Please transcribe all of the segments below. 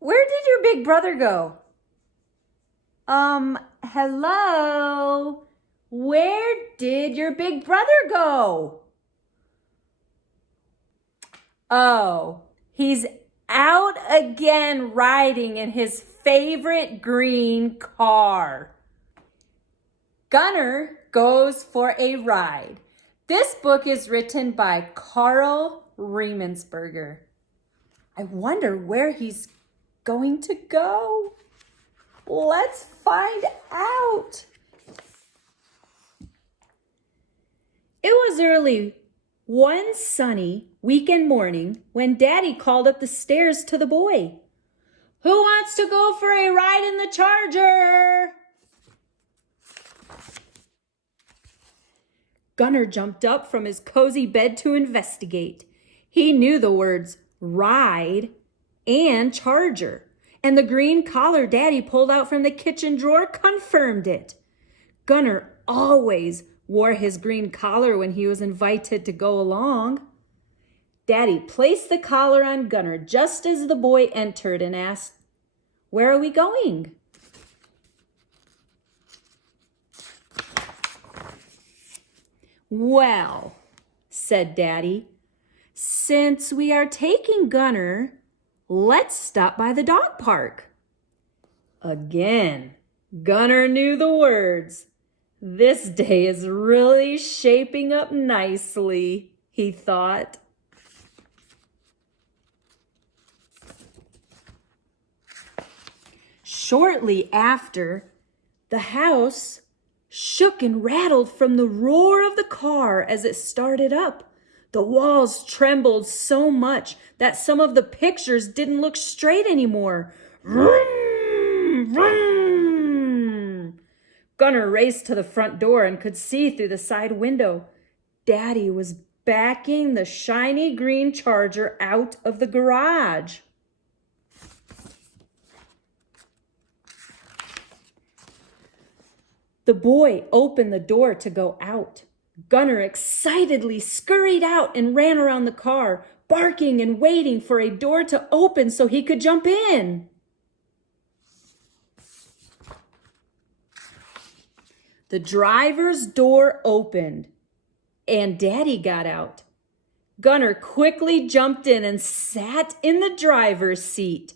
Where did your big brother go? Hello? Where did your big brother go? Oh, he's out again riding in his favorite green car. Gunnar goes for a ride. This book is written by Karl Riemensperger. I wonder where he's going to go. Let's find out. It was early one sunny weekend morning when Daddy called up the stairs to the boy. Who wants to go for a ride in the Charger? Gunnar jumped up from his cozy bed to investigate. He knew the words ride and Charger, and the green collar Daddy pulled out from the kitchen drawer confirmed it. Gunnar always wore his green collar when he was invited to go along. Daddy placed the collar on Gunnar just as the boy entered and asked, "Where are we going?" "Well," said Daddy, "since we are taking Gunnar, let's stop by the dog park." Again, Gunnar knew the words. This day is really shaping up nicely, he thought. Shortly after, the house shook and rattled from the roar of the car as it started up. The walls trembled so much that some of the pictures didn't look straight anymore. Vroom, vroom. Gunnar raced to the front door and could see through the side window. Daddy was backing the shiny green Charger out of the garage. The boy opened the door to go out. Gunnar excitedly scurried out and ran around the car, barking and waiting for a door to open so he could jump in. The driver's door opened, and Daddy got out. Gunnar quickly jumped in and sat in the driver's seat.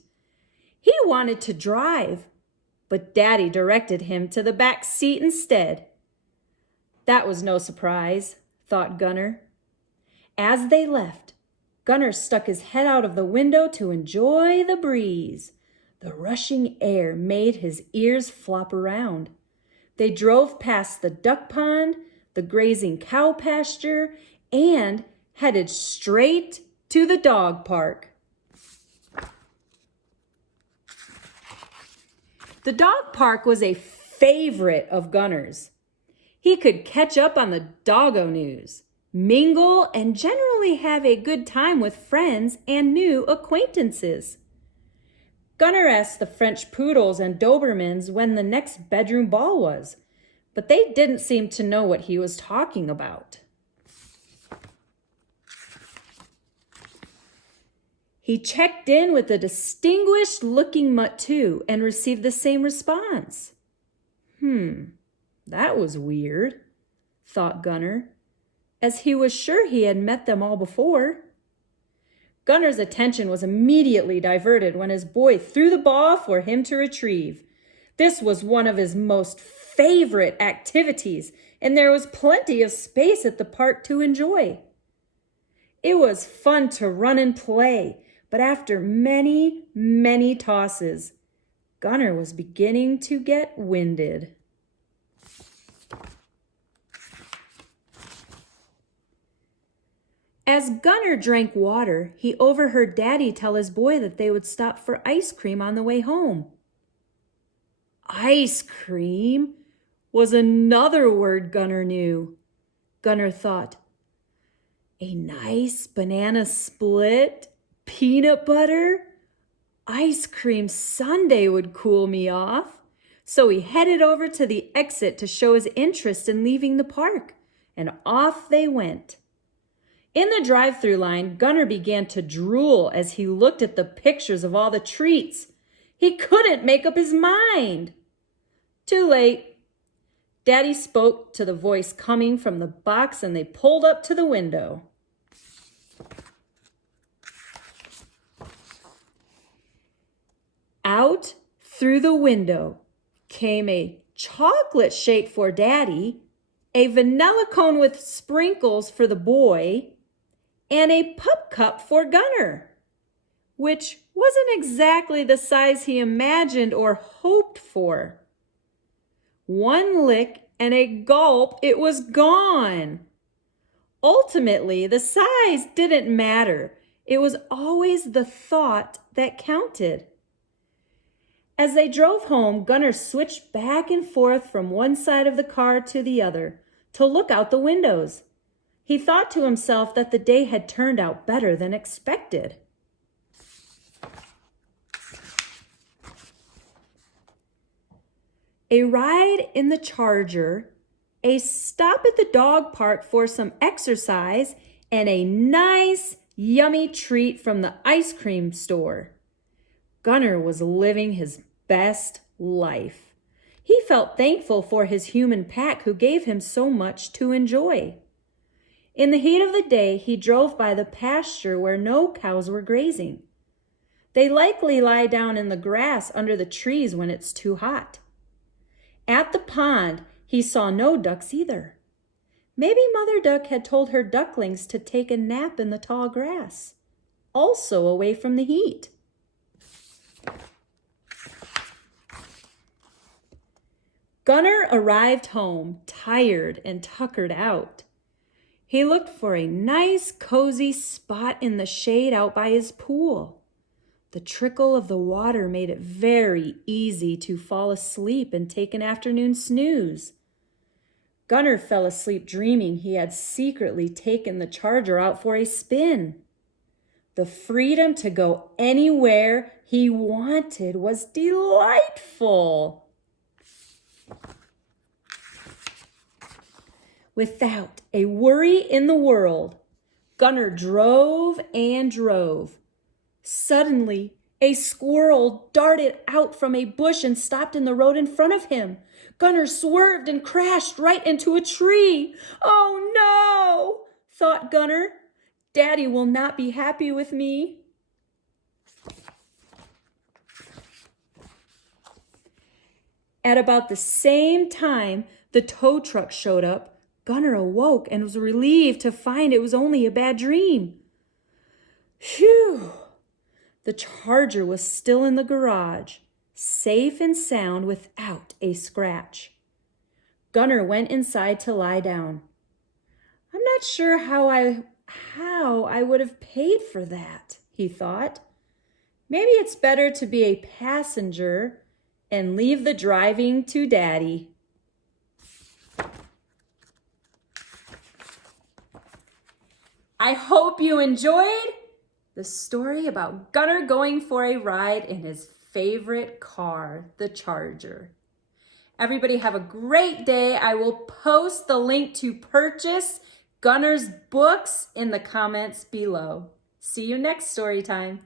He wanted to drive, but Daddy directed him to the back seat instead. That was no surprise, thought Gunnar. As they left, Gunnar stuck his head out of the window to enjoy the breeze. The rushing air made his ears flop around. They drove past the duck pond, the grazing cow pasture, and headed straight to the dog park. The dog park was a favorite of Gunnar's. He could catch up on the doggo news, mingle, and generally have a good time with friends and new acquaintances. Gunnar asked the French poodles and Dobermans when the next bedroom ball was, but they didn't seem to know what he was talking about. He checked in with a distinguished-looking mutt too and received the same response. That was weird, thought Gunnar, as he was sure he had met them all before. Gunnar's attention was immediately diverted when his boy threw the ball for him to retrieve. This was one of his most favorite activities, and there was plenty of space at the park to enjoy. It was fun to run and play, but after many, many tosses, Gunnar was beginning to get winded. As Gunnar drank water, he overheard Daddy tell his boy that they would stop for ice cream on the way home. Ice cream was another word Gunnar knew. Gunnar thought, a nice banana split, peanut butter, ice cream sundae would cool me off. So he headed over to the exit to show his interest in leaving the park, and off they went. In the drive-through line, Gunnar began to drool as he looked at the pictures of all the treats. He couldn't make up his mind. Too late. Daddy spoke to the voice coming from the box and they pulled up to the window. Out through the window came a chocolate shake for Daddy, a vanilla cone with sprinkles for the boy, and a pup cup for Gunner, which wasn't exactly the size he imagined or hoped for. One lick and a gulp, it was gone. Ultimately, the size didn't matter. It was always the thought that counted. As they drove home, Gunner switched back and forth from one side of the car to the other to look out the windows. He thought to himself that the day had turned out better than expected. A ride in the Charger, a stop at the dog park for some exercise, and a nice, yummy treat from the ice cream store. Gunner was living his best life. He felt thankful for his human pack who gave him so much to enjoy. In the heat of the day, he drove by the pasture where no cows were grazing. They likely lie down in the grass under the trees when it's too hot. At the pond, he saw no ducks either. Maybe Mother Duck had told her ducklings to take a nap in the tall grass, also away from the heat. Gunner arrived home, tired and tuckered out. He looked for a nice, cozy spot in the shade out by his pool. The trickle of the water made it very easy to fall asleep and take an afternoon snooze. Gunner fell asleep dreaming he had secretly taken the Charger out for a spin. The freedom to go anywhere he wanted was delightful. Without a worry in the world, Gunner drove and drove. Suddenly, a squirrel darted out from a bush and stopped in the road in front of him. Gunner swerved and crashed right into a tree. "Oh no," thought Gunner. "Daddy will not be happy with me." At about the same time the tow truck showed up, Gunner awoke and was relieved to find it was only a bad dream. Phew! The Charger was still in the garage, safe and sound without a scratch. Gunner went inside to lie down. "I'm not sure how I would have paid for that," he thought. "Maybe it's better to be a passenger and leave the driving to Daddy." I hope you enjoyed the story about Gunner going for a ride in his favorite car, the Charger. Everybody have a great day. I will post the link to purchase Gunner's books in the comments below. See you next story time.